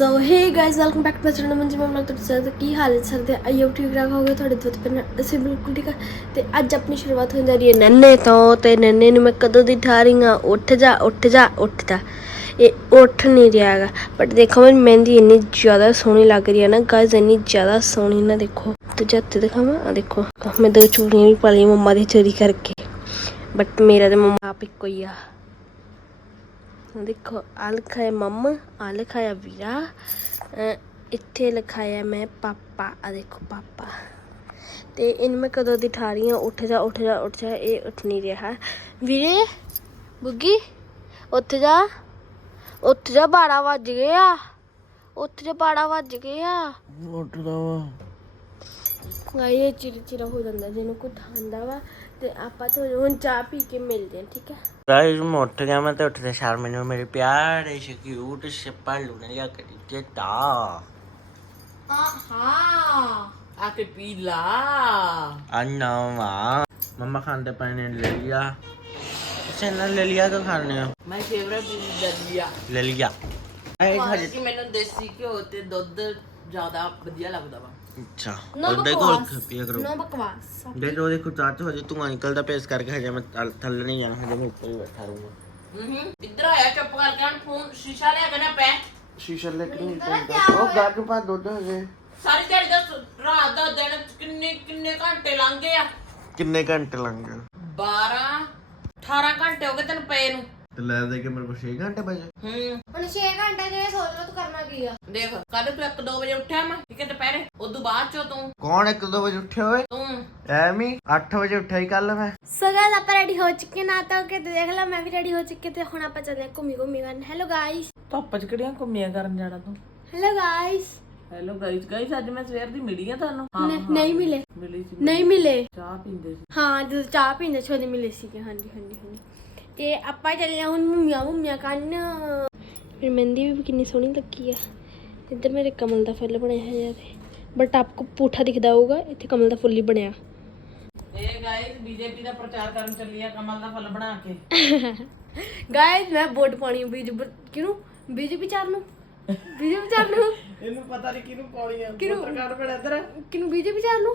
So hey guys welcome back to channel Manji Mama ਤੁਹਾਡੇ ਸਾਰਿਆਂ ਕੀ ਹਾਲ ਹੈ ਸਰ ਦੇ ਆਈ ਠੀਕ ਠਾਕ ਹੋਗੇ ਤੁਹਾਡੇ ਦੁੱਧ ਪੈਨ ਅਸੀਂ ਬਿਲਕੁਲ ਠੀਕ ਤੇ ਅੱਜ ਆਪਣੀ ਸ਼ੁਰੂਆਤ ਹੋਣ ਜਾ ਰਹੀ ਹੈ ਨੰਨੇ ਤੋਂ ਤੇ ਨੰਨੇ ਨੂੰ ਮੈਂ ਕਦੋਂ ਦੀ ਠਾ ਰਹੀ ਹਾਂ ਉੱਠ ਜਾ ਉੱਠ ਜਾ ਉੱਠ ਜਾ ਇਹ ਉੱਠ ਨਹੀਂ ਰਿਹਾ ਬਟ ਦੇਖੋ ਮੇਰੀ ਮਹਿੰਦੀ ਇੰਨੀ ਜ਼ਿਆਦਾ ਸੋਹਣੀ ਲੱਗ ਰਹੀ ਹੈ ਨਾ ਗਾਇਸ ਇੰਨੀ ਜ਼ਿਆਦਾ ਸੋਹਣੀ ਨਾ ਦੇਖੋ ਤੇ ਜੱਤ ਦਿਖਾਵਾਂ ਆ ਦੇਖੋ ਮੈਂ ਦੋ ਚੂੜੀਆਂ ਵੀ ਪਾ ਲਈਆਂ ਮੰਮਾ ਦੀ ਚੋਰੀ ਕਰਕੇ ਬਟ ਮੇਰਾ ਤੇ ਮੰਮਾ ਆਪ ਇੱਕੋ ਹੀ ਆ ਦੇਖੋ ਆ ਲਿਖਾਇਆ ਮੰਮਾ ਆ ਲਿਖਾਇਆ ਵੀਰਾ। ਇੱਥੇ ਲਿਖਾਇਆ ਮੈਂ ਪਾਪਾ ਆ ਦੇਖੋ ਪਾਪਾ। ਤੇ ਇਹਨੂੰ ਮੈਂ ਕਦੋਂ ਦੀ ਠਾ ਰਹੀ ਹਾਂ, ਉੱਠ ਜਾ ਉੱਠ ਜਾ ਉੱਠ ਜਾ, ਇਹ ਉੱਠ ਨਹੀਂ ਰਿਹਾ। ਵੀਰੇ, ਬੁੱਗੀ, ਉੱਠ ਜਾ। ਉੱਠ ਜਾ 12 ਵੱਜ ਗਏ ਆ। ਉੱਠ ਜਾ 12 ਵੱਜ ਗਏ ਆ। ਉੱਠਦਾ ਵਾ। ਗਾਈ ਇਹ ਚਿਰ ਚਿਰ ਹੋ ਜਾਂਦਾ ਜਿਹਨੂੰ ਕੋਈ ਠਾਂਦਾ ਵਾ ਤੇ ਆਪਾਂ ਤੁਹਾਨੂੰ ਹੁਣ ਚਾਹ ਪੀ ਕੇ ਮਿਲਦੇ ਹਾਂ ਠੀਕ ਹੈ? ਗਾਇਸ ਮੈਂ ਉੱਠ ਗਿਆ ਮੈਂ ਤੇ ਉੱਠਦੇ ਸਾਰ ਮੈਨੂੰ ਮੇਰੇ ਪਿਆਰੇ ਸੇ ਕਿਊਟ ਸੇ ਪਾਲੂ ਨੇ ਲਿਆ ਕੇ ਦਿੱਤਾ ਆ ਕੇ ਪੀ ਲਾ। ਅੰਨਾ ਵਾ। ਮੰਮਾ ਖਾਂਦੇ ਪਏ ਨੇ ਲੈ ਲਿਆ ਇਸੇ ਨਾਲ ਲੈ ਲਿਆ ਤਾਂ ਖਾਣੇ ਮੈਂ ਫੇਵਰਟ ਦਲੀਆ ਲੈ ਲਿਆ ਆਏ ਖਾ ਕਿ ਮੈਨੂੰ ਦੇਸੀ ਘਿਓ ਤੇ ਦੁੱਧ ਜ਼ਿਆਦਾ ਵਧੀਆ ਲੱਗਦਾ ਵਾ। ਅੱਛਾ। ਨਾ ਉਹਦੇ ਕੋਲ ਪੀਆ ਕਰੋ। ਨੋ ਬਕਵਾਸ ਦੇ ਦੋ ਦੇਖੋ ਚਾਚੂ ਹਜੇ ਤੂੰ ਨਿਕਲਦਾ ਪੇਸ ਕਰਕੇ ਹਜੇ ਮੈਂ ਥੱਲ- ਨਹੀਂ ਜਾਣਾ ਹਜੇ ਮੈਂ ਉੱਪਰ ਹੀ ਬੈਠਾ ਰਹੂੰਗਾ। ਹੂੰ ਇੱਧਰ ਆਇਆ ਚੁੱਪ ਕਰਕੇ ਹੁਣ ਫੋਨ ਸ਼ੀਸ਼ਾ ਲਿਆ ਕੇ ਨਾ ਪੈ। ਸ਼ੀਸ਼ਾ ਲੈ ਕੇ ਨਹੀਂ ਪੈਂਦਾ ਉਹ ਗੱਗ ਪਾ ਦੁੱਧ ਹਜੇ। ਸਾਰੀ ਦਿਹਾੜੀ ਦਾ ਸ- ਰਾਤ ਦਾ ਦਿਨ ਕਿੰਨੇ ਕਿੰਨੇ ਘੰਟੇ ਲੰਘ ਗਏ ਆ? ਕਿੰਨੇ ਘੰਟੇ ਲੰਘ ਗਏ? 12 18 ਘੰਟੇ ਹੋ ਗਏ ਤੈਨੂੰ ਪਏ ਨੂੰ। ਤੇ ਲੈ ਦੇ ਕੇ ਮੇਰੇ ਕੋਲ 6 ਘੰਟੇ ਬਜੇ ਹੂੰ। ਹੁਣ 6 ਘੰਟੇ ਜੇ ਸੋਚ ਲਓ ਤੂੰ ਕਰਨਾ ਕੀ ਆ। ਦੇਖ ਕੱਲ ਤੂੰ 1 2 ਵਜੇ ਉੱਠਿਆ ਮੈਂ ਠੀਕ ਹੈ ਦੁਪਹਿਰੇ। ਉਦੋਂ ਬਾਅਦ ਚੋਂ ਤੂੰ। ਕੌਣ ਇੱਕ ਦੋ ਵਜੇ ਉੱਠਿਆ ਓਏ? ਤੂੰ। ਐਵੇਂ 8 ਵਜੇ ਉੱਠਿਆ ਹੀ ਕੱਲ ਮੈਂ। ਸੋ ਗਾਇਸ ਆਪਾਂ ਰੈਡੀ ਹੋ ਚੁੱਕੇ ਨਾ ਤਾਂ ਕਿ ਦੇਖ ਲਓ ਮੈਂ ਵੀ ਰੈਡੀ ਹੋ ਚੁੱਕੀ ਤੇ ਹੁਣ ਆਪਾਂ ਚੱਲਦੇ ਹਾਂ ਘੁੰਮੀ ਘੁੰਮੀ ਕਰਨ ਹੈਲੋ ਗਾਇਸ ਧੁੱਪ ਚ ਕਿਹੜੀਆਂ ਘੁੰਮੀਆਂ ਕਰਨ ਜਾਣਾ ਤੂੰ? Hello guys hello guys guys ਅੱਜ ਮੈਂ ਸਵੇਰ ਦੀ ਮਿਲੀ ਆ ਤੁਹਾਨੂੰ? ਨਹੀਂ ਮਿਲੇ। ਮਿਲੀ ਸੀ ਨਹੀਂ ਮਿਲੇ ਚਾਹ ਪੀਂਦੇ ਸੀ। ਹਾਂ ਜਦੋਂ ਚਾਹ ਪੀਂਦੇ ਉਹਦੇ ਮਿਲੇ ਸੀਗੇ। ਹਾਂਜੀ ਹਾਂਜੀ ਹਾਂਜੀ। ਤੇ ਆਪਾਂ ਚੱਲੇ ਹੁਣ ਮੁੰਮੀਆਂ ਮੁੰਮੀਆਂ ਕਰਨ ਫਿਰ ਮਹਿੰਦੀ ਵੀ ਕਿੰਨੀ ਸੋਹਣੀ ਲੱਗੀ ਆ। ਇੱਧਰ ਮੇਰੇ ਕਮਲ ਦਾ ਫੁੱਲ ਬਣਿਆ ਹੈ ਤੇ। ਬਟ ਆਪਕੋ ਪੁੱਠਾ ਦਿਖਦਾ ਹੋਊਗਾ ਇੱਥੇ ਕਮਲ ਦਾ ਫੁੱਲ ਹੀ ਬਣਿਆ। ਇਹ ਗਾਇਸ ਬੀਜੇਪੀ ਦਾ ਪ੍ਰਚਾਰ ਕਰਨ ਚੱਲੀ ਆ ਕਮਲ ਦਾ ਫੁੱਲ ਬਣਾ ਕੇ। ਗਾਇਸ ਮੈਂ ਵੋਟ ਪਾਣੀ ਬੀਜ ਕਿਹਨੂੰ? ਬੀਜੇਪੀ ਚਾਰ ਨੂੰ? ਬੀਜੇਪੀ ਚਾਰ ਨੂੰ? ਇਹਨੂੰ ਪਤਾ ਨਹੀਂ ਕਿਹਨੂੰ ਪਾਉਣੀ ਆ। ਕਿਹਨੂੰ? ਪੱਤਰਕਾਰ ਬੜਾ ਇੱਧਰ। ਕਿਹਨੂੰ ਬੀਜੇਪੀ ਚਾਰ ਨੂੰ?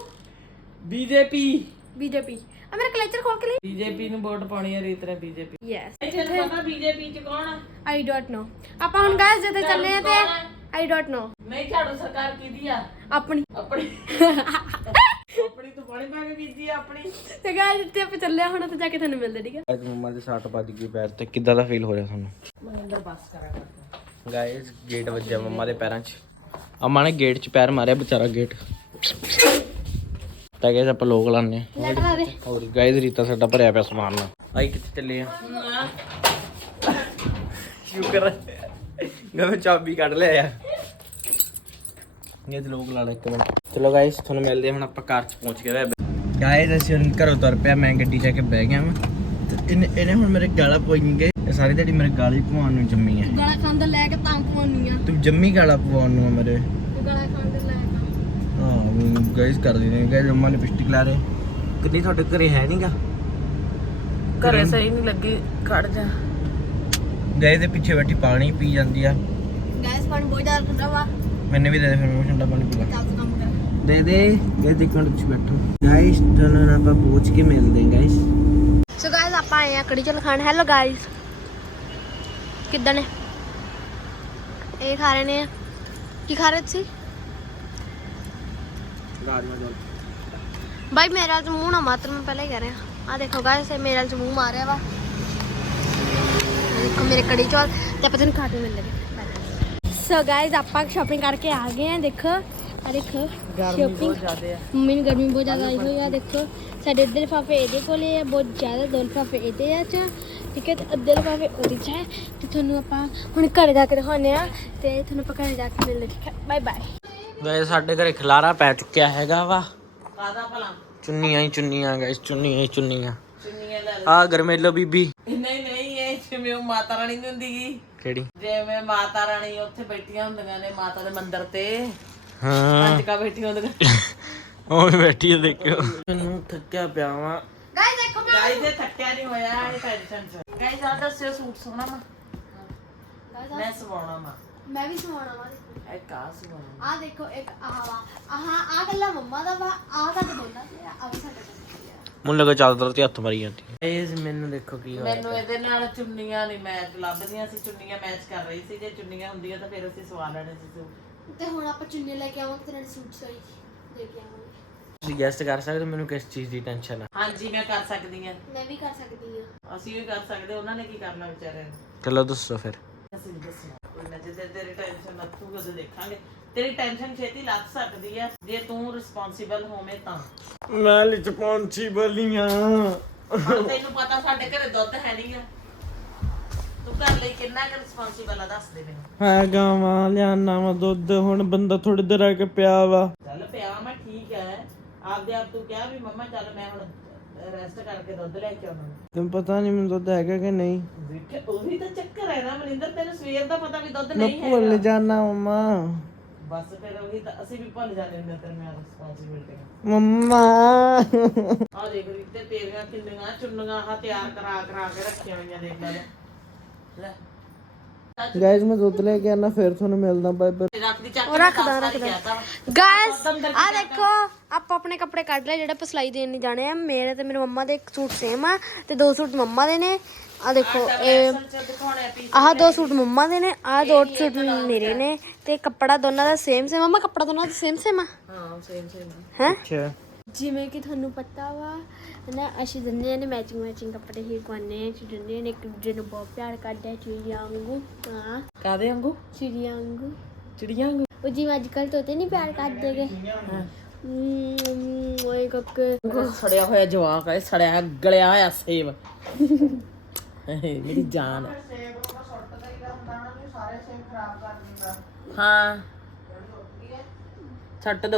BJP BJP. ਆ ਮੇਰਾ ਕਲਚਰ ਖੋਲ ਕੇ ਲਈ। ਬੀਜੇਪੀ ਨੂੰ ਵੋਟ ਪਾਉਣੀ ਆ ਰੀਤ ਨੇ ਬੀਜੇਪੀ। ਯੈਸ ਤੈਨੂੰ ਪਤਾ ਬੀਜੇਪੀ ਚ ਕੌਣ ਆ? ਆਈ ਡੋਨਟ ਨੋ ਆਪਾਂ ਹੁਣ ਗਾਇਸ ਜਦੋਂ ਚੱਲੇ ਆ ਤੇ ਆਈ ਡੋਨਟ ਨੋ ਨਹੀਂ ਝਾੜੂ ਸਰਕਾਰ ਕਿਹਦੀ ਆ? ਆਪਣੀ। ਆਪਣੀ। ਆਪਣੀ ਤੂੰ ਪਾਣੀ ਪਾ ਕੇ ਆ ਆਪਣੀ। ਤੇ ਗਾਇਸ ਇੱਥੇ ਆਪਾਂ ਚੱਲੇ ਆ ਹੁਣ ਉੱਥੇ ਜਾ ਕੇ ਤੁਹਾਨੂੰ ਮਿਲਦੇ ਠੀਕ ਹੈ ਅੱਜ ਮੰਮਾ ਦੇ ਸੱਟ ਵੱਜ ਗਈ ਪੈਰ ਤੇ। ਕਿੱਦਾਂ ਦਾ ਫੀਲ ਹੋ ਰਿਹਾ ਤੁਹਾਨੂੰ? ਮੈਂ ਅੰਦਰ ਬੱਸ ਕਰਾਂ ਕਰਦਾ ਗਾਇਸ ਗੇਟ ਵੱਜਿਆ ਮੰਮਾ ਦੇ ਪੈਰਾਂ 'ਚ। ਅਮਾ ਨੇ ਗੇਟ 'ਚ ਪੈਰ ਮਾਰਿਆ ਵਿਚਾਰਾ ਗੇਟ ਤਾਂ ਗਾਇਸ ਆਪਾਂ ਲੋਕ ਲਾਣੇ ਆ ਹੋਰ ਗਾਇਸ ਰੀਤਾ ਸਾਡਾ ਭਰਿਆ ਪਿਆ ਸਮਾਨ ਨਾਲ। ਆਈ ਕਿੱਥੇ ਚੱਲੇ ਆ? ਸ਼ੁਕਰ ਗਵੇਂ ਚਾਬੀ ਕੱਢ ਲਿਆ ਯਾਰ ਇਹ ਤੇ ਲੋਕ ਲਾ ਲੈ ਇੱਕ ਮਿੰਟ। ਚਲੋ ਗਾਇਸ ਤੁਹਾਨੂੰ ਮਿਲਦੇ ਹੁਣ ਆਪਾਂ ਕਾਰ 'ਚ ਪਹੁੰਚ ਗਏ ਗਾਇਸ ਅਸੀਂ ਹੁਣ ਘਰੋਂ ਤੁਰ ਪਿਆ ਮੈਂ ਗੱਡੀ 'ਚ ਆ ਕੇ ਬਹਿ ਗਿਆ ਮੈਂ ਤੇ ਇਹਨੇ ਇਹਨੇ ਹੁਣ ਮੇਰੇ ਗਾਲਾਂ ਪਵਾਈਂਗੇ ਇਹ ਸਾਰੀ ਦਿਹਾੜੀ ਮੇਰੇ ਗਾਲੀ ਪਵਾਉਣ ਨੂੰ ਜੰਮੀ ਹੈ ਗਲਾ ਖਾਂਦਾ ਲੈ ਕੇ ਤਾਂ ਪਵਾਉਣੀ ਆ। ਤੂੰ ਜੰਮੀ ਗਾਲਾਂ ਪਵਾਉਣ ਨੂੰ ਆ ਮੇਰੇ। ਗਲਾ ਖਾਂਦਾ ਲੈ ਕੇ ਹਾਂ ਗਾਇਸ ਕਰ ਦਿੰਦੇ ਗਾਇਸ ਮੰਮਾ ਨੇ ਪਿਸਟਿਕ ਲਾ ਰਹੇ। ਕਿੰਨੀ ਤੁਹਾਡੇ ਘਰੇ ਹੈ ਨਹੀਂਗਾ ਘਰੇ ਸਹੀ ਨਹੀਂ ਲੱਗੀ ਖੜ ਜਾ। ਗਾਇਸ ਦੇ ਪਿੱਛੇ ਬੈਠੀ ਪਾਣੀ ਪੀ ਜਾਂਦੀ ਆ। ਗਾਇਸ ਪਾਣੀ ਬਹੁਤ ਜ਼ਿਆਦਾ ਠੰਡਾ ਵਾ। ਮੈਨੇ ਵੀ ਦੇ ਦੇ ਫਿਰ ਮੈਂ ਠੰਡਾ ਪਾਣੀ ਪੀਵਾ ਚੱਲ ਤੂੰ ਕੰਮ ਕਰ। ਦੇ ਦੇ ਗਾਇਸ ਇੱਕ ਮਿੰਟ ਤੁਸੀਂ ਬੈਠੋ। ਗਾਇਸ ਤੁਹਾਨੂੰ ਆਪਾਂ ਪਹੁੰਚ ਕੇ ਮਿਲਦੇ ਹਾਂ ਗਾਇਸ ਸੋ ਗਾਇਸ ਆਪਾਂ ਆਏ ਆ ਕੜੀ ਚਲ ਖਾਣ। ਹੈਲੋ ਗਾਇਸ ਕਿੱਦਾਂ ਨੇ? ਇਹ ਖਾ ਰਹੇ ਨੇ। ਕੀ ਖਾ ਰਹੇ ਸੀ ਰਾਜਮਾ ਚੌਲ। ਬਾਈ ਮੇਰੇ ਚ ਮੂੰਹ ਨਾ ਮਾਤਰ ਮੈਂ ਪਹਿਲਾਂ ਹੀ ਕਹਿ ਰਿਹਾ। ਆ ਦੇਖੋ ਗਾਇਸ ਇਹ ਮੇਰੇ ਚ ਮੂੰਹ ਮਾਰਿਆ ਵਾ। ਦੇਖੋ ਮੇਰੇ ਕੜੀ ਚੌਲ ਤੇ ਆਪਾਂ ਤੈਨੂੰ ਖਾ ਕੇ ਮਿਲ ਲਗੇ ਸੋ ਗਾਇਸ ਆਪਾਂ ਸ਼ਾਪਿੰਗ ਕਰਕੇ ਆ ਗਏ ਆ ਦੇਖੋ। ਆ ਦੇਖੋ ਸ਼ਾਪਿੰਗ ਜ਼ਿਆਦੇ ਆ। ਮੰਮੀ ਨੂੰ ਗਰਮੀ ਬਹੁਤ ਜ਼ਿਆਦਾ ਆਈ ਹੋਈ ਆ ਦੇਖੋ। ਸਾਡੇ ਇੱਧਰ ਲਿਫਾਫੇ ਇਹਦੇ ਕੋਲੇ ਆ ਬਹੁਤ ਜ਼ਿਆਦਾ ਦੋ ਲਿਫਾਫੇ ਇਹਦੇ ਆ ਚ। ਠੀਕ ਹੈ ਤੇ ਅੱਧੇ ਲਿਫਾਫੇ ਉਹਦੇ ਚ ਹੈ। ਤੇ ਤੁਹਾਨੂੰ ਆਪਾਂ ਹੁਣ ਘਰ ਜਾ ਕੇ ਦਿਖਾਉਂਦੇ ਆ ਤੇ ਤੁਹਾਨੂੰ ਆਪਾਂ ਘਰ ਜਾ ਕੇ ਮਿਲਦੇ ਠੀਕ ਹੈ। ਬਾਏ ਬਾਏ ਗਾਇਸ ਸਾਡੇ ਘਰੇ ਖਲਾਰਾ ਪੈ ਚੁੱਕਿਆ ਹੈਗਾ ਵਾ। ਕਾਦਾ ਭਲਾ? ਚੁੰਨੀਆਂ ਹੀ ਚੁੰਨੀਆਂ ਗਾਇਸ ਚੁੰਨੀਆਂ ਹੀ ਚੁੰਨੀਆਂ। ਚੁੰਨੀਆਂ ਲੈ ਆ ਗਰਮੇਲੋ ਬੀਬੀ। ਨਹੀਂ ਨਹੀਂ ਇਹ ਜਿਵੇਂ ਉਹ ਮਾਤਾ ਰਾਣੀ ਦੀ ਹੁੰਦੀ ਗੀ। ਕਿਹੜੀ? ਜਿਵੇਂ ਮਾਤਾ ਰਾਣੀ ਉੱਥੇ ਬੈਠੀਆਂ ਹੁੰਦੀਆਂ ਨੇ ਮਾਤਾ ਦੇ ਮੰਦਿਰ ਤੇ। ਹਾਂ। ਪੰਜਕਾ ਬੈਠੀਆਂ ਹੁੰਦੀਆਂ। ਉਹ ਵੀ ਬੈਠੀ ਹੈ ਦੇਖਿਓ। ਮੈਨੂੰ ਥੱਕਿਆ ਪਿਆ ਵਾਂ। ਗਾਇਸ ਦੇਖੋ ਗਾਇਸ ਇਹ ਥੱਕਿਆ ਨਹੀਂ ਹੋਇਆ ਇਹ ਟੈਨਸ਼ਨ ਚ। ਗਾਇਸ ਆ ਦੱਸਿਓ ਸੂਟ ਸੋਹਣਾ ਮਾ ਮੈਂ ਸਵਾਉਣਾ ਮਾ ਮੈਂ ਵੀ ਸਵਾਣਾ ਵਾ ਦੇਖੋ। ਇਹ ਕਾ ਸੁਣਾ ਆ ਦੇਖੋ ਇੱਕ ਆਹ ਵਾ। ਆਹ ਆ ਗੱਲਾਂ ਮੰਮਾ ਦਾ ਵਾ ਆ ਤਾਂ ਦੋਨਾਂ ਤੇ ਆ ਵੀ ਸਾਡਾ ਮੈਨੂੰ ਲੱਗਾ ਚਾਦਰ ਤੇ ਹੱਥ ਮਾਰੀ ਜਾਂਦੀ। ਇਹ ਮੈਨੂੰ ਦੇਖੋ ਕੀ ਹੋਇਆ ਮੈਨੂੰ ਇਹਦੇ ਨਾਲ ਚੁੰਨੀਆਂ ਨਹੀਂ ਮੈਚ ਲੱਭਦੀਆਂ ਸੀ ਚੁੰਨੀਆਂ ਮੈਚ ਕਰ ਰਹੀ ਸੀ। ਜੇ ਚੁੰਨੀਆਂ ਹੁੰਦੀਆਂ ਤਾਂ ਫਿਰ ਅਸੀਂ ਸਵਾ ਲੈਣੇ ਸੀ ਸੂਟ। ਤੇ ਹੁਣ ਆਪਾਂ ਚੁੰਨੀ ਲੈ ਕੇ ਆਵਾਂਗੇ ਤੇ ਨਾਲ ਸੂਟ ਸੋਈ ਦੇ ਕੇ ਆਵਾਂਗੇ। ਤੁਸੀਂ ਗੈਸਟ ਕਰ ਸਕਦੇ ਹੋ ਮੈਨੂੰ ਕਿਸ ਚੀਜ਼ ਦੀ ਟੈਨਸ਼ਨ ਆ। ਹਾਂਜੀ ਮੈਂ ਕਰ ਸਕਦੀ ਹਾਂ। ਮੈਂ ਵੀ ਕਰ ਸਕਦੀ ਆ ਅਸੀਂ ਵੀ ਕਰ ਸਕਦੇ ਉਹਨਾਂ ਨੇ ਕੀ ਕਰਨਾ ਵਿਚਾਰਿਆਂ ਨੇ। ਚਲੋ ਦੱਸੋ ਫਿਰ। ਅਸੀਂ ਨੀ ਦੱਸਣਾ ਕੋਈ ਨਾ ਜਿੱਦੇ ਤੇਰੀ ਟੈਨਸ਼ਨ ਲੱਥੂਗੀ ਉਦੋਂ ਦੇਖਾਂਗੇ? ਤੇਰੀ ਟੈਨਸ਼ਨ ਛੇਤੀ ਲੱਥ ਸਕਦੀ ਹੈ ਜੇ ਤੂੰ ਰਿਸਪੌਂਸਿਬਲ ਹੋਵੇਂ ਤਾਂ। ਮੈਂ ਰਿਸਪੌਂਸੀਬਲ ਹੀ ਆ। ਹੁਣ ਤੈਨੂੰ ਪਤਾ ਸਾਡੇ ਘਰੇ ਦੁੱਧ ਹੈ ਨਹੀਂਗਾ ਤੂੰ ਘਰ ਲਈ ਕਿੰਨਾ ਕੁ ਰਿਸਪੌਂਸਿਬਲ ਆ ਦੱਸ ਦੇ ਮੈਨੂੰ। ਹੈ ਗਾਵਾਂ ਲਿਆਣਾ ਵਾ ਦੁੱਧ ਹੁਣ ਬੰਦਾ ਥੋੜੀ ਦੇਰ ਆ ਕੇ ਪਿਆ ਵਾ। ਚੱਲ ਪਿਆ ਮੈਂ ਠੀਕ ਹੈ। ਆਪਦੇ ਆਪ ਤੂੰ ਕਿਹਾ ਵੀ ਮੰਮਾ ਚੱਲ ਮੈਂ ਹੁਣ ਰੈਸਟ ਕਰਕੇ ਦੁੱਧ ਲੈ ਕੇ ਆਉਣਾ। ਤੈਨੂੰ ਪਤਾ ਨਹੀਂ ਮੈਨੂੰ ਦੁੱਧ ਹੈਗਾ ਕਿ ਨਹੀਂ। ਦੇਖੇ ਉਹੀ ਤਾਂ ਚੱਕਰ ਹੈ ਨਾ ਮਨਿੰਦਰ ਤੈਨੂੰ ਸਵੇਰ ਦਾ ਪਤਾ ਵੀ ਦੁੱਧ ਮੈਂ ਨਹੀਂ ਭੁੱਲ ਹੈਗਾ। ਜਾਣਾ ਮਮਾ। ਬਸ ਫਿਰ ਉਹੀ ਤਾਂ ਅਸੀਂ ਵੀ ਭੁੱਲ ਜਾਂਦੇ ਹੁੰਦੇ ਤੇਰੇ ਨਾਲ ਰਿਸਪੌਂਸਿਬਿਲਟੀ ਮਮਾ। ਆ ਦੇਖ ਰਹੀ ਤੇ ਤੇਰੀਆਂ ਕਿੰਨੀਆਂ ਚੁੰਨੀਆਂ ਆ ਤਿਆਰ ਕਰਾ ਕਰਾ ਕੇ ਰੱਖੀਆਂ ਹੋਈਆਂ ਦੇਖ ਲੈ। ਲੈ। ਲੈ ਗਾਇਜ਼ ਮੈਂ ਦੁੱਧ ਲੈ ਕੇ ਆਣਾ ਫਿਰ ਤੁਹਾਨੂੰ ਮਿਲਦਾ ਬਾਏ ਬਾਏ ਰੱਖਦਾ ਰੱਖਦਾ। ਗਾਇਸ ਆ ਦੇਖੋ ਆਪਾਂ ਆਪਣੇ ਕੱਪੜੇ ਕੱਢ ਲਏ ਜਿਹੜੇ ਪਸਲਾਈ ਦੇਣ ਨਹੀਂ ਜਾਣੇ ਆ। ਮੇਰੇ ਤੇ ਮੇਰੇ ਮੰਮਾ ਦੇ ਇੱਕ ਸੂਟ ਸੇਮ ਆ ਤੇ ਦੋ ਸੂਟ ਮੰਮਾ ਦੇ ਨੇ। ਆ ਦੇਖੋ ਇਹ ਆਹ ਦੋ ਸੂਟ ਮੰਮਾ ਦੇ ਨੇ ਆਹ ਦੋ ਸੂਟ ਮੇਰੇ ਨੇ ਤੇ ਕੱਪੜਾ ਦੋਨਾਂ ਦਾ ਸੇਮ ਸੇਮ ਮੰਮਾ ਕੱਪੜਾ ਦੋਨਾਂ ਦਾ ਸੇਮ ਸੇਮ ਆ? ਹਾਂ ਸੇਮ ਸੇਮ ਹੈ? ਅੱਛਾ। ਜਿਵੇਂ ਕਿ ਤੁਹਾਨੂੰ ਪਤਾ ਵਾ ਨਾ ਅਸੀਂ ਦਿੰਦੇ ਨੇ ਮੈਚਿੰਗ ਮੈਚਿੰਗ ਕੱਪੜੇ ਹੀ ਪਾਉਂਦੇ ਆ ਅਸੀਂ ਨੇ ਇੱਕ ਦੂਜੇ ਨੂੰ ਬਹੁਤ ਪਿਆਰ ਕਰਦੇ ਆ ਚਿੜੀਆਂ ਵਾਂਗੂ ਹਾਂ। ਕਾਦੇ ਵਾਂਗੂ? ਚਿੜੀਆਂ ਵਾਂਗੂ। ਚਿੜੀਆਂ ਵਾਂਗੂ? ਉਹ ਜਿਵੇਂ ਅੱਜ ਕੱਲ ਤੋਤੇ ਨਹੀਂ ਪਿਆਰ ਕਰਦੇਗੇ ਓਏ ਕੱਕੇ। ਸੜਿਆ ਹੋਇਆ ਜਵਾਕ ਹੈ ਸੜਿਆ ਗਲਿਆ ਹੋਇਆ ਸੇਬ। ਮੇਰੀ ਜਾਨ ਹਾਂ। ਛੱਟ ਸਿੱਟ ਦੇ।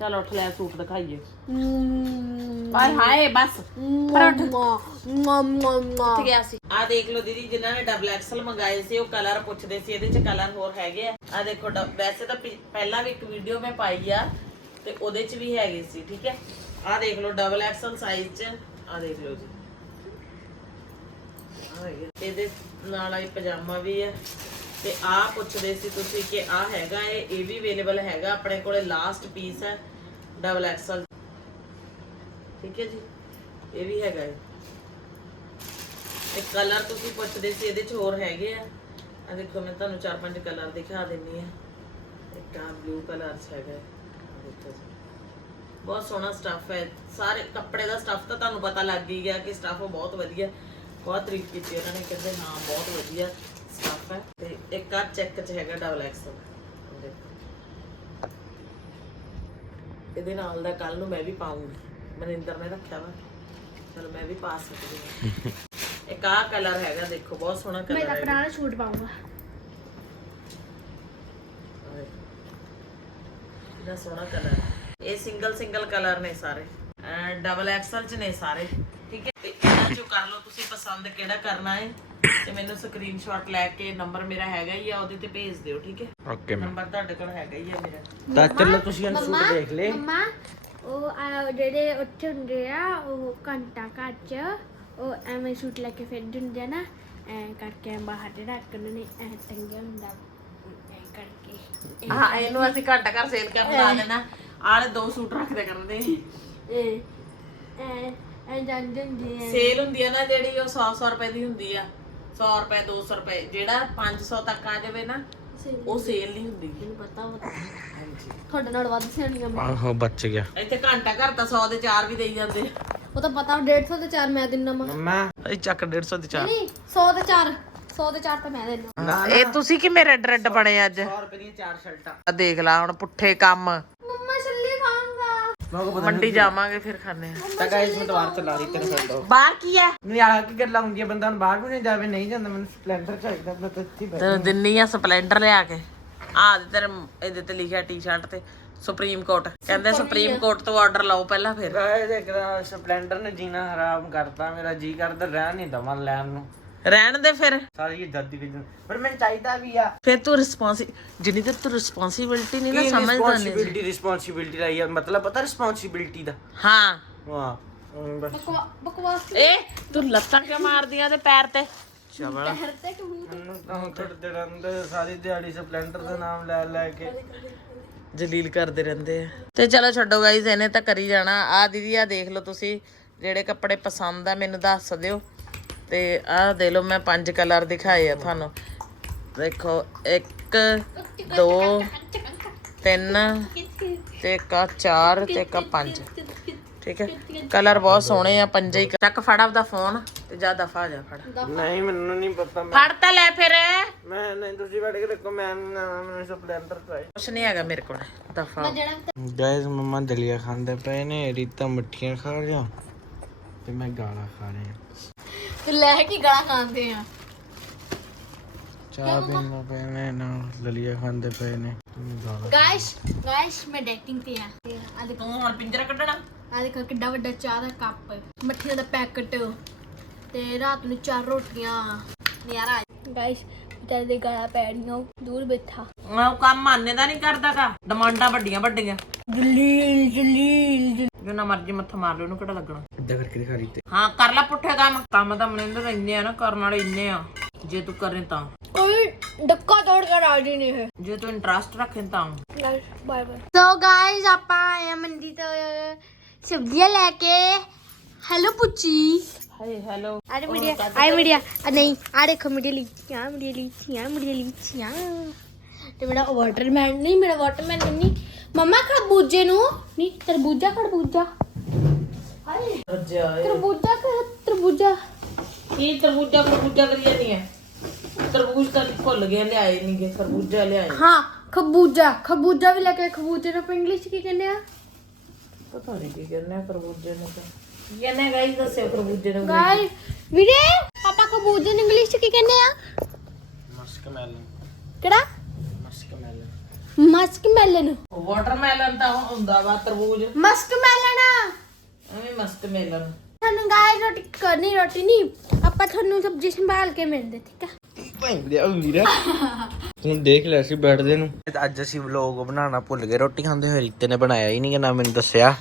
ਚਲ ਉੱਠ ਲੈ ਸੂਟ ਦਿਖਾਈਏ। ਹਾਏ ਹਾਏ ਬਸ। ਮਮ ਮਮ ਉੱਠ ਗਿਆ ਸੀ। ਆ ਦੇਖ ਲਓ ਦੀਦੀ ਜਿਨ੍ਹਾਂ ਨੇ ਡਬਲ ਐਕਸਲ ਮੰਗਾਏ ਸੀ ਉਹ ਕਲਰ ਪੁੱਛਦੇ ਸੀ ਇਹਦੇ ਚ ਕਲਰ ਹੋਰ ਹੈਗੇ ਆ। ਆ ਦੇਖੋ ਵੈਸੇ ਤਾਂ ਪਿ- ਪਹਿਲਾਂ ਵੀ ਇੱਕ ਵੀਡੀਓ ਮੈਂ ਪਾਈ ਆ ਤੇ ਉਹਦੇ ਚ ਵੀ ਹੈਗੇ ਸੀ ਠੀਕ ਹੈ? ਆ ਦੇਖ ਲਓ ਡਬਲ ਐਕਸਲ ਸਾਈਜ਼ ਚ। ਆ ਦੇਖ ਲਓ ਜੀ। ਆਹ ਹੈਗੇ। ਇਹਦੇ ਨਾਲ ਆਈ ਪਜਾਮਾ ਵੀ ਹੈ ਤੇ ਆ ਪੁੱਛਦੇ ਸੀ ਤੁਸੀਂ ਕਿ ਆ ਹੈਗਾ ਏ ਇਹ ਵੀ ਅਵੇਲੇਬਲ ਹੈਗਾ, ਆਪਣੇ ਕੋਲੇ ਲਾਸਟ ਪੀਸ ਹੈ ਡਬਲ ਐਕਸਲ ਠੀਕ ਹੈ ਜੀ? ਇਹ ਵੀ ਹੈਗਾ ਏ ਇਹ ਕਲਰ ਤੁਸੀਂ ਪੁੱਛਦੇ ਸੀ, ਇਹਦੇ ਚ ਹੋਰ ਹੈਗੇ ਆ? ਆ ਦੇਖੋ, ਮੈਂ ਤੁਹਾਨੂੰ ਚਾਰ ਪੰਜ ਕਲਰ ਦਿਖਾ ਦਿੰਨੀ ਆ। ਇੱਕ ਆ ਬਲੂ ਕਲਰ ਚ ਹੈਗਾ ਦੇਖੋ ਜੀ। ਬਹੁਤ ਸੋਹਣਾ ਸਟੱਫ ਹੈ। ਸਾਰੇ ਕੱਪੜੇ ਦਾ ਸਟੱਫ ਤਾਂ ਤੁਹਾਨੂੰ ਪਤਾ ਲੱਗ ਹੀ ਗਿਆ ਕਿ ਸਟੱਫ ਬਹੁਤ ਵਧੀਆ। ਬਹੁਤ ਤਾਰੀਫ ਕੀਤੀ ਉਹਨਾਂ ਨੇ, ਕਹਿੰਦੇ ਹਾਂ, ਬਹੁਤ ਵਧੀਆ। ਸਟੱਫ ਹੈ। ਤੇ ਇੱਕ ਆ ਚੈੱਕ ਚ ਹੈਗਾ ਡਬਲ ਐਕਸਲ ਇਹਦੇ ਨਾਲ ਦਾ ਕੱਲ ਨੂੰ ਮੈਂ ਵੀ ਪਾਉਂਗੀ। ਮਨਿੰਦਰ ਨੇ ਰੱਖਿਆ ਵਾ। ਚਲ ਮੈਂ ਵੀ ਪਾ ਸਕਦੀ ਹਾਂ। ਇੱਕ ਆ ਕਲਰ ਹੈਗਾ ਦੇਖੋ ਬਹੁਤ ਸੋਹਣਾ ਮੈਂ ਕਲਰ ਤਾਂ ਹੈ ਪੁਰਾਣਾ ਸੂਟ ਪਾਉਂਗਾ ਇਹਦਾ ਸੋਹਣਾ ਕਲਰ ਇਹ ਸਿੰਗਲ ਸਿੰਗਲ ਕਲਰ ਨੇ ਸਾਰੇ। ਡਬਲ ਐਕਸਲ ਚ ਨੇ ਸਾਰੇ। ਠੀਕ ਹੈ? ਤੇ ਇਹਨਾਂ ਚੋਂ ਕਰ ਲਓ ਤੁਸੀਂ ਪਸੰਦ ਕਿਹੜਾ ਕਰਨਾ ਹੈ? ਤੇ ਮੈਨੂੰ ਸਕਰੀਨਸ਼ਾਟ ਲੈ ਕੇ ਨੰਬਰ ਮੇਰਾ ਹੈਗਾ ਹੀ ਆ ਉਹਦੇ ਤੇ ਭੇਜ ਦਿਓ ਠੀਕ ਹੈ? ਓਕੇ ਨੰਬਰ ਤੁਹਾਡੇ ਕੋਲ ਹੈਗਾ ਹੀ ਆ ਮੇਰਾ। ਤਾਂ ਚਲੋ ਤੁਸੀਂ ਇਹਨੂੰ ਸੂਟ ਦੇਖ ਲੈ ਮੰਮਾ ਉਹ ਆ ਜਿਹੜੇ ਉੱਥੇ ਹੁੰਦੇ ਆ ਉਹ ਘੰਟਾ ਘਰ ਚ ਉਹ ਐਵੇਂ ਸੂਟ ਲੈ ਕੇ ਫਿਰਦੇ ਹੁੰਦੇ ਆ ਨਾ ਐ ਕਰਕੇ ਬਾਹਰ ਦੇ ਰੱਖ ਨੇ ਐ ਟੰਗਿਆ ਹੁੰਦਾ ਐ ਕਰਕੇ ਹਾਂ ਇਹਨੂੰ ਅਸੀਂ ਘੰਟਾ ਘਰ ਸੇਲ ਕਰਨ ਲਾ ਦੇਣਾ। ਆਲੇ ਦੋ ਸੂਟ ਰੱਖਦੇ ਕਰਦੇ। ਐ ਐ ਐ ਜਾਂਦੇ ਹੁੰਦੇ ਆ। ਸੇਲ ਹੁੰਦੀ ਆ ਨਾ ਜਿਹੜੀ ਉਹ 100 100 ਰੁਪਏ ਦੀ ਹੁੰਦੀ ਆ। 100 ਰੁਪਏ 200 ਰੁਪਏ ਜਿਹੜਾ 500 ਤੱਕ ਆ ਜਾਵੇ ਨਾ ਉਹ ਸੇਲ ਨਹੀਂ ਹੁੰਦੀ। ਮੈਨੂੰ ਪਤਾ ਵਾ। ਹਾਂਜੀ। ਤੁਹਾਡੇ ਨਾਲ ਵੱਧ ਸਿਆਣੀਆਂ ਮੈਂ। ਆਹੋ ਬਚ ਗਿਆ। ਇੱਥੇ ਘੰਟਾ ਘਰ ਤਾਂ 100 ਦੇ ਚਾਰ ਵੀ ਦੇਈ ਜਾਂਦੇ ਉਹ ਤਾਂ ਪਤਾ 150 ਤੇ 4 ਮੈਂ ਦਿੰਨਾ ਮਾ ਮੰਮਾ। ਇਹ ਚੱਕ 150 ਦੀ ਚਾਰ। ਨਹੀਂ 100 ਤੇ 4 100 ਤੇ 4 ਤਾਂ ਮੈਂ ਦੇਣਾ ਇਹ ਤੁਸੀਂ ਕਿ ਮੇਰੇ ਰੈੱਡ ਰੈੱਡ ਬਣੇ ਅੱਜ? 100 ਰੁਪਏ ਦੀਆਂ ਚਾਰ ਸ਼ਰਟਾਂ। ਆ ਦੇਖ ਲਾ ਹੁਣ ਪੁੱਠੇ ਕੰਮ। ਮੰਡੀ ਜਾਵਾਂਗੇ ਫਿਰ ਖਾਣੇ ਆ ਤਾਂ ਗਾਇਸ ਮੈਂ ਦੁਬਾਰਾ ਚਲਾ ਰਹੀ ਤੈਨੂੰ ਫਿਰ ਦੋ ਬਾਹਰ ਕੀ ਹੈ? ਨਹੀਂ ਆ ਕੀ ਗੱਲਾਂ ਹੁੰਦੀਆਂ ਬੰਦਾ ਹੁਣ ਬਾਹਰ ਵੀ ਨਹੀਂ ਜਾਵੇ ਨਹੀਂ ਜਾਂਦਾ ਮੈਨੂੰ ਸਪਲੈਂਡਰ ਚਾਹੀਦਾ ਮੈਂ ਤਾਂ ਇੱਥੇ ਬੈਠਾ ਤੈਨੂੰ ਦਿੰਨੀ ਆ ਸਪਲੈਂਡਰ ਲਿਆ ਕੇ। ਆ ਦੇ ਤੇਰੇ ਇਹਦੇ ਤੇ ਲਿਖਿਆ ਟੀ-ਸ਼ਰਟ ਤੇ ਸੁਪਰੀਮ ਕੋਰਟ ਕਹਿੰਦੇ ਸੁਪਰੀਮ ਕੋਰਟ ਤੋਂ ਆਰਡਰ ਲਓ ਪਹਿਲਾਂ ਫਿਰ। ਗਾਇਸ ਇੱਕ ਤਾਂ ਸਪਲੈਂਡਰ ਨੇ ਜੀਣਾ ਹਰਾਮ ਕਰਤਾ ਮੇਰਾ ਜੀ ਕਰਦਾ ਰਹਿ ਨਹੀਂ ਦਵਾਂ ਲੈਣ ਨੂੰ। ਰਹਿਣ ਦੇ ਫਿਰ। ਸਾਰੀ ਇਹ ਦਾਦੀ ਵੀ ਪਰ ਮੈਨੂੰ ਚਾਹੀਦਾ ਵੀ ਆ। ਫਿਰ ਤੂੰ ਰਿਸਪੌਂਸੀ ਜਿੰਨੀ ਤੇ ਤੂੰ ਰਿਸਪੌਂਸਿਬਿਲਟੀ ਨਹੀਂ ਨਾ ਸਮਝਦਾ ਨਹੀਂ। ਰਿਸਪੌਂਸਿਬਿਲਟੀ ਰਿਸਪੌਂਸਿਬਿਲਟੀ ਦਾ ਯਾਰ ਮਤਲਬ ਪਤਾ ਰਿਸਪੌਂਸਿਬਿਲਟੀ ਦਾ? ਹਾਂ। ਵਾਹ ਹਮ, ਬਸ। ਬਕਵਾਸ ਏ ਤੂੰ ਲੱਤਾਂ ਕਿਉਂ ਮਾਰਦੀਆਂ ਤੇ? ਪੈਰ ਤੇ ਚਵੜਾ ਹਰਤੇ ਕਿ ਮੈਨੂੰ ਤਾਂ ਥੋੜੇ ਦਿਨ ਅੰਦਰ ਸਾਰੀ ਦਿਹਾੜੀ ਸਪਲੈਂਡਰ ਦਾ ਨਾਮ ਲੈ ਲੈ ਕੇ। ਜਲੀਲ ਕਰਦੇ ਰਹਿੰਦੇ ਆ। ਤੇ ਚਲੋ ਛੱਡੋ ਗਾਈਜ਼ ਇਹਨੇ ਤਾਂ ਕਰੀ ਜਾਣਾ। ਆ ਦੀਦੀ ਆ ਦੇਖ ਲਓ ਤੁਸੀਂ ਜਿਹੜੇ ਕੱਪੜੇ ਪਸੰਦ ਆ ਮੈਨੂੰ ਦੱਸ ਦਿਓ। ਤੇ ਆਹ ਦੇ ਲਓ ਮੈਂ ਪੰਜ ਕਲਰ ਦਿਖਾਏ ਆ ਤੁਹਾਨੂੰ। ਦੇਖੋ 1 2 3 ਤੇ ਇੱਕ ਆ 4 ਤੇ ਆ 5 ਠੀਕ ਹੈ? ਕਲਰ ਬਹੁਤ ਸੋਹਣੇ ਆ ਪੰਜੇ ਹੀ। ਚੱਕ ਫੜ ਆਪਦਾ ਫੋਨ ਤੇ ਜਾ ਦਫਾ ਜਾ ਫੜ। ਨਹੀਂ ਮੈਨੂੰ ਨਹੀਂ ਪਤਾ ਮੈਂ ਫੜ ਤਾਂ ਲੈ ਫਿਰ। ਮੈਂ ਨਹੀਂ ਤੁਸੀਂ ਬੈਠ ਕੇ ਦੇਖੋ ਮੈਂ ਮੈਨੂੰ ਸਪਲੈਂਡਰ ਚਾਹੀਦਾ ਕੁਛ ਨਹੀਂ ਹੈਗਾ ਮੇਰੇ ਕੋਲ ਦਫਾ ਗਾਇਸ ਮਮਾ ਦਲੀਆ ਖਾਂਦੇ ਪਏ ਨੇ ਰੀਤਾ ਮੱਠੀਆਂ ਖਾ ਰਿਹਾ ਤੇ ਮੈਂ ਗਾਲਾਂ ਖਾ ਰਿਹਾ ਤੇ ਲੈ ਕੇ ਗਾਲਾਂ ਖਾਂਦੇ ਆ। ਚਾਹ ਪੀਂਦੇ ਪਏ ਨੇ ਨਾਲ ਦਲੀਆ ਖਾਂਦੇ ਪਏ ਨੇ। ਗਾਇਸ ਗਾਇਸ ਮੈਂ ਡੇਟਿੰਗ ਤੇ ਆ। ਤੇ ਆ ਦੇਖੋ ਤੂੰ ਹੁਣ ਪਿੰਜਰਾ ਕੱਢਣਾ? ਆ ਦੇਖੋ ਕਿੱਡਾ ਵੱਡਾ ਚਾਹ ਦਾ ਕੱਪ। ਮੱਠੀਆਂ ਦਾ ਪੈਕਟ। ਤੇ ਰਾਤ ਨੂੰ ਚਾਰ ਰੋਟੀਆਂ। ਨਿਆਰਾ ਗਾਇਸ ਵਿਚਾਰੇ ਦੇ ਗਾਲਾਂ ਪੈ ਰਹੀਆਂ ਉਹ ਦੂਰ ਬੈਠਾ। ਉਹ ਕੰਮ ਮਾਨੇ ਦਾ ਨਹੀਂ ਕਰਦਾਗਾ ਡਿਮਾਂਡਾਂ ਵੱਡੀਆਂ ਵੱਡੀਆਂ ਜਲੀਲ ਜਲੀਲ। ਜਿੰਨਾ ਮਰਜ਼ੀ ਮੱਥਾ ਮਾਰ ਲਿਓ ਉਹਨੂੰ ਕਿਹੜਾ ਲੱਗਣਾ? ਇੱਦਾਂ ਕਰਕੇ ਦਿਖਾ ਰਹੀ ਤੇ। ਹਾਂ ਕਰ ਲੈ ਪੁੱਠੇ ਕੰਮ। ਕੰਮ ਤਾਂ ਮਨਿੰਦਰ ਇੰਨੇ ਆ ਨਾ ਕਰਨ ਵਾਲੇ ਇੰਨੇ ਆ। ਜੇ ਤੂੰ ਕਰੇ ਤਾਂ। ਕੋਈ ਡੱਕਾ ਤੋੜ ਕੇ ਰਾਜੀ ਨਹੀਂ ਹੈ ਜੇ ਤੂੰ ਇੰਟਰਸਟ ਰੱਖੇ ਤਾਂ। ਬਾਏ ਬਾਏ ਸੋ ਗਾਇਸ ਆਪਾਂ ਆਏ ਆ ਮੰਡੀ ਤੋਂ ਸਬਜ਼ੀਆਂ ਲੈ ਕੇ। ਹੈਲੋ ਪੁੱਚੀ ਹਾਏ ਹੈਲੋ ਅਰੇ ਮੀਡੀਆ ਆਏ ਮੀਡੀਆ। ਆ ਨਹੀਂ ਆ ਦੇਖੋ ਮੀਡੀਆ ਲੀਚੀਆਂ ਮੀਡੀਆ ਲੀਚੀਆਂ ਮੀਡੀਆ ਲੀਚੀਆਂ। ਤੇ ਮੇਰਾ ਵਾਟਰਮੈਨ ਨਹੀਂ ਮੇਰਾ ਵਾਟਰਮੈਨ ਨਹੀਂ। ਮਮਾ ਖਰਬੂਜੇ ਨੂੰ। ਨਹੀਂ ਤਰਬੂਜਾ ਖਰਬੂਜਾ। ਹਾਏ ਰੱਜਿਆ ਤਰਬੂਜਾ ਕਿ ਤਰਬੂਜਾ? ਕੀ ਤਰਬੂਜਾ ਤਰਬੂਜਾ ਕਰੀ ਜਾਂਦੀ ਹੈ ਤਰਬੂਜ ਤਾਂ ਭੁੱਲ ਗਏ ਲਿਆਏ ਨਹੀਂ ਗਏ ਤਰਬੂਜਾ ਲਿਆਏ। ਹਾਂ ਖਰਬੂਜਾ ਖਰਬੂਜਾ ਵੀ ਲੈ ਕੇ ਖਰਬੂਜੇ ਨੂੰ ਇੰਗਲਿਸ਼ ਕੀ ਕਹਿੰਦੇ ਆ? ਪਤਾ ਨਹੀਂ ਕੀ ਕਹਿੰਦੇ ਆ ਤਰਬੂਜੇ ਨੂੰ ਤਾਂ। ਕੀ ਕਹਿੰਦੇ ਗਾਈਸ ਦੱਸਿਓ ਤਰਬੂਜੇ ਨੂੰ ਗਾਇਸ ਵੀਰੇ ਪਾਪਾ ਖਰਬੂਜੇ ਨੂੰ ਇੰਗਲਿਸ਼ ਕੀ ਕਹਿੰਦੇ ਆ? ਮਸਕ ਮੈਲਨ ਕਿਹੜਾ? ਮਸਕ ਮੈਲਨ ਵਾਟਰਮੈਲਨ ਤਾਂ ਉਹ ਹੁੰਦਾ ਵਾ ਤਰਬੂਜ। ਮਸਕ ਮੈਲਨ ਐਵੇਂ ਮਸਤ ਮੈਲਨ ਤੁਹਾਨੂੰ ਗਾਇਸ ਰੋਟੀ ਕਰਨੀ ਰੋਟੀ ਨਹੀਂ। ਆਪਾਂ ਤੁਹਾਨੂੰ ਸਬਜ਼ੀ ਸੰਭਾਲ ਕੇ ਮਿਲਦੇ ਠੀਕ ਆ? ਭੈਂਦੇ ਆ ਵੀਰਾ। ਤੂੰ ਦੇਖ ਲਿਆ ਸੀ ਬੈਠਦੇ ਨੂੰ। ਅੱਜ ਅਸੀਂ ਵਲੌਗ ਬਣਾਉਣਾ ਭੁੱਲ ਗਏ ਰੋਟੀ ਖਾਂਦੇ ਹੋਏ ਰੀਤੇ ਨੇ ਬਣਾਇਆ ਹੀ ਨਹੀਂ ਕਿ ਨਾ ਮੈਨੂੰ ਦੱਸਿਆ।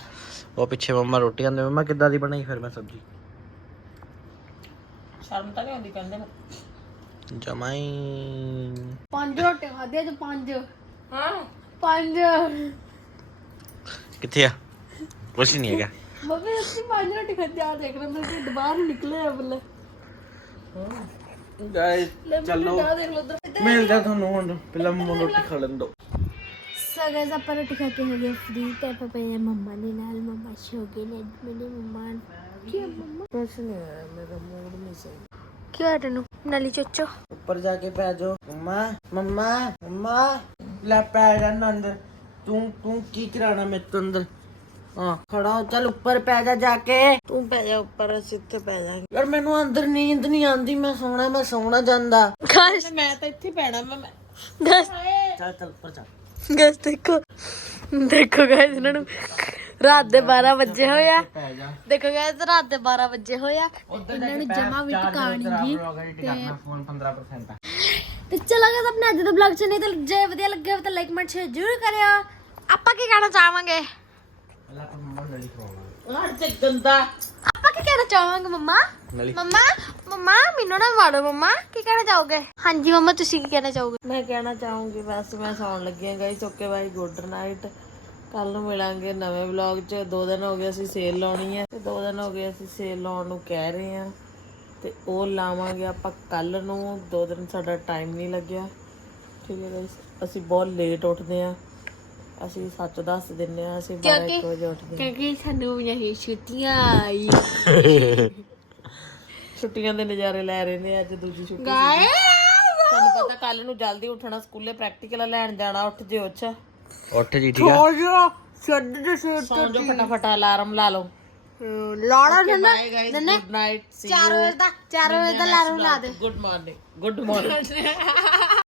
ਉਹ ਪਿੱਛੇ ਮੰਮਾ ਰੋਟੀ ਖਾਂਦੇ ਮੰਮਾ ਕਿੱਦਾਂ ਦੀ ਬਣਾਈ ਫਿਰ ਮੈਂ ਸਬਜ਼ੀ? ਸ਼ਰਮ ਤਾਂ ਨਹੀਂ ਆਉਂਦੀ ਕਹਿੰਦੇ ਨੂੰ। ਜਮਾਈ ਪੰਜ ਰੋਟੀ ਖਾਧੇ ਤੇ ਪੰਜ। ਹਾਂ। ਪੰਜ। ਕਿੱਥੇ ਆ? ਕੁਛ ਨਹੀਂ ਹੈਗਾ। ਮੰਮੀ ਅਸੀਂ ਪੰਜ ਰੋਟੀ ਖਾਧੇ ਆ ਦੇਖ ਲੈ ਮੇਰੇ ਢਿੱਡ ਬਾਹਰ ਨੂੰ ਨਿਕਲਿਆ ਬੱਲੇ। ਗਾਇਸ ਚਲੋ। ਆ ਦੇਖ ਲੋ ਉਧਰ। ਮਿਲਦਾ ਤੁਹਾਨੂੰ ਹੁਣ ਪਹਿਲਾਂ ਮੰਮਾ ਰੋਟੀ ਖਾ ਲੈਣ ਦੋ। ਸੋ ਗਾਇਸ ਆਪਾਂ ਰੋਟੀ ਖਾ ਕੇ ਹੋ ਗਏ ਫ੍ਰੀ ਤੇ ਆਪਾਂ ਪਏ ਆ ਮੰਮਾ ਦੇ ਨਾਲ। ਮੰਮਾ ਸੋ ਗਏ ਨੇ ਮੇਰੇ ਮੰਮਾ ਕੀ ਆ ਮੰਮਾ? ਕੁਛ ਨਹੀਂ ਮੇਰਾ ਮੂਡ ਨਹੀਂ ਸਹੀ। ਕੀ ਹੋਇਆ ਤੈਨੂੰ? ਨਾਲੀ ਚੋਚੋ ਉੱਪਰ ਜਾ ਕੇ ਪੈ ਜਾਓ। ਮੰਮਾ ਮੰਮਾ ਮੰਮਾ। ਲੈ ਪੈ ਜਾ ਨਾ ਅੰਦਰ। ਤੂੰ ਤੂੰ ਕੀ ਕਰਾਣਾ ਮੇਰੇ ਤੋਂ ਅੰਦਰ? ਹਾਂ ਖੜਾ ਹੋ ਚੱਲ ਉੱਪਰ ਪੈ ਜਾ ਜਾ ਕੇ। ਤੂੰ ਪੈ ਜਾ ਉੱਪਰ ਅਸੀਂ ਇੱਥੇ ਪੈ ਜਾਾਂਗੇ। ਯਾਰ ਮੈਨੂੰ ਅੰਦਰ ਨੀਂਦ ਨਹੀਂ ਆਉਂਦੀ ਮੈਂ ਸੋਣਾ ਮੈਂ ਸੋਣਾ ਜਾਂਦਾ। ਗਾਇਸ ਮੈਂ ਤਾਂ ਇੱਥੇ ਪੈਣਾ ਮੈਂ ਗਾਇਸ ਚੱਲ ਚੱਲ ਉੱਪਰ ਚੱਲ ਗਾਇਸ ਦੇਖੋ। ਦੇਖੋ ਗਾਇਸ ਇਹਨਾਂ ਨੂੰ। ਰਾਤ ਦੇ 12 ਵਜੇ ਹੋਇਆ ਪੈ ਜਾ। ਦੇਖੋ ਗਾਇਸ ਰਾਤ ਦੇ 12 ਵਜੇ ਹੋਇਆ ਇਹਨਾਂ ਨੂੰ ਜਮਾ ਵੀ ਟਿਕਾਣੀ ਜੀ ਟਿਕਾਣਾ ਫੋਨ 15% ਆ। ਤੇ ਚਲਾ ਗਿਆ ਆਪਣੇ ਅੱਜ ਦੇ ਬਲੌਗ ਚ ਨਹੀਂ ਤਾਂ ਜੇ ਵਧੀਆ ਲੱਗਿਆ ਤਾਂ ਲਾਈਕ ਕਮੈਂਟ ਸ਼ੇਅਰ ਜ਼ਰੂਰ ਕਰਿਓ। ਆਪਾਂ ਕੀ ਕਹਿਣਾ ਚਾਹਾਂਗੇ? ਅੱਲਾ ਕੋ ਮੰਮਾ ਨਲੀ ਖਵਾਉਣਾ। ਹਟ ਤੇ ਗੰਦਾ। ਆਪਾਂ ਕੀ ਕਹਿਣਾ ਚਾਹਾਂਗੇ ਮੰਮਾ? ਮੰਮਾ ਮੰਮਾ ਮੈਨੂੰ ਨਾ ਮਾਰੋ ਮੰਮਾ। ਕੀ ਕਹਿਣਾ ਚਾਹੋਗੇ? ਹਾਂਜੀ ਮੰਮਾ ਤੁਸੀਂ ਕੀ ਕਹਿਣਾ ਚਾਹੋਗੇ? ਮੈਂ ਕਹਿਣਾ ਚਾਹੂੰਗੀ ਬਸ ਮੈਂ ਸੌਣ ਲੱਗੀ ਹਾਂ guys okay bye good night ਕੱਲ ਨੂੰ ਮਿਲਾਂਗੇ ਨਵੇਂ ਵਲੌਗ 'ਚ। ਦੋ ਦਿਨ ਹੋ ਗਏ ਅਸੀਂ ਸੇਲ ਲਾਉਣੀ ਹੈ ਤੇ ਦੋ ਦਿਨ ਹੋ ਗਏ ਅਸੀਂ ਸੇਲ ਲਾਉਣ ਨੂੰ ਕਹਿ ਰਹੇ ਹਾਂ ਤੇ ਉਹ ਲਾਵਾਂਗੇ ਆਪਾਂ ਕੱਲ ਨੂੰ। ਦੋ ਦਿਨ ਸਾਡਾ ਟਾਈਮ ਨਹੀਂ ਲੱਗਿਆ। ਠੀਕ ਹੈ ਗਾਇਸ ਅਸੀਂ ਬਹੁਤ ਲੇਟ ਉੱਠਦੇ ਹਾਂ ਅਸੀਂ ਸੱਚ ਦੱਸ ਦਿੰਨੇ ਆ ਅਸੀਂ 12 ਇੱਕ ਵਜੇ ਉੱਠਦੇ ਹਾਂ ਕਿਉਂਕਿ ਸਾਨੂੰ ਇਹ ਛੁੱਟੀਆਂ ਆਈ। ਛੁੱਟੀਆਂ ਦੇ ਨਜ਼ਾਰੇ ਲੈ ਰਹੇ ਨੇ ਅੱਜ ਦੂਜੀ ਛੁੱਟੀ ਤੁਹਾਨੂੰ ਪਤਾ ਕੱਲ ਨੂੰ ਜਲਦੀ ਉੱਠਣਾ ਸਕੂਲੇ ਪ੍ਰੈਕਟੀਕਲ ਲੈਣ ਜਾਣਾ ਉੱਠ ਜਿਓ ਅੱਛਾ। ਉੱਠ ਜੀ ਠੀਕ ਆ। ਜਾ ਛੱਡ ਦੇ ਸਿਰ ਸੌਂ ਜਾਓ ਫਟਾਫਟ ਅਲਾਰਮ ਲਾ ਲਓ। ਲਾੜਾ ਨਾ ਬਾਏ ਗਾਇਸ ਗੁੱਡ ਨਾਈਟ ਸੀ 4 ਵਜੇ ਦਾ 4 ਵਜੇ ਦਾ ਅਲਾਰਮ ਲਾ ਦੇ। Good morning good morning